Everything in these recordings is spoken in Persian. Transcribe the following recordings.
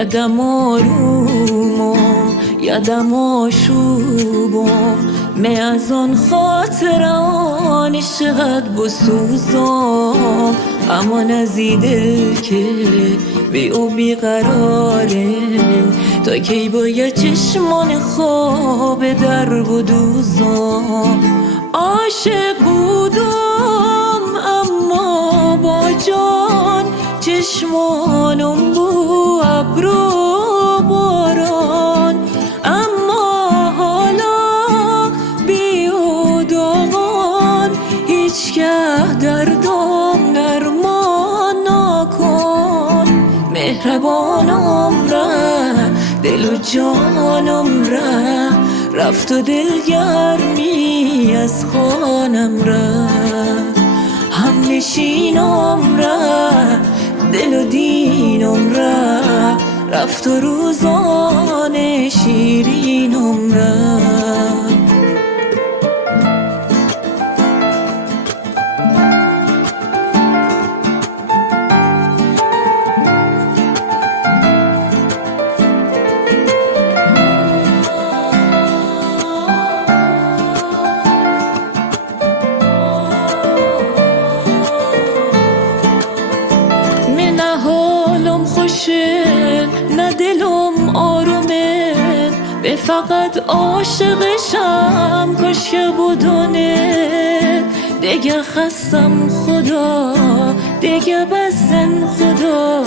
یدم آرومم یدم آشوبم می از آن خاطران عشقت بسوزم اما نزی دل که بی او بیقراره تا کی باید چشمان خواب در بدوزم عاشق بودم اما با جان چشمانم بو ابرو باران اما حالا بی او دامان هیچ که دردم نرمان نکن مهربانم ره دل و جانم ره رفت و دلگرمی از خانم ره هم نشینم ره دل و دینم ره رفت و روزان شیرینم ره نه دلم آرومه به فقط عاشقشم کاش که بودونه دیگه خستم خدا دیگه بسن خدا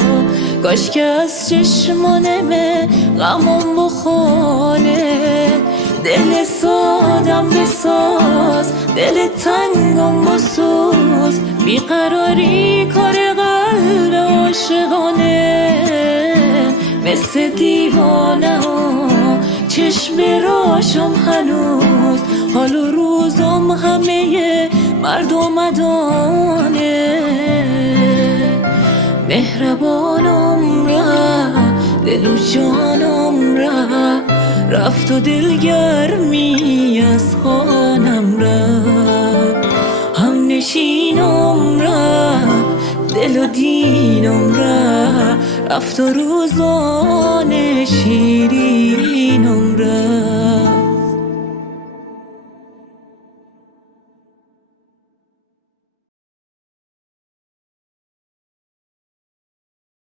کاش که از چشمانمه غمم بخونه دل سادم بساز دل تنگم بسوز بیقراری کار قلب عاشقانه مثل دیوانه ها چشم راشم هنوز حال و روزم همه مردمدانه مهربانم ره دل و جانم ره رفت و دلگرمی از خانم ره هم نشینم ره دل و دینم ره رفت و روزان شیرینم ره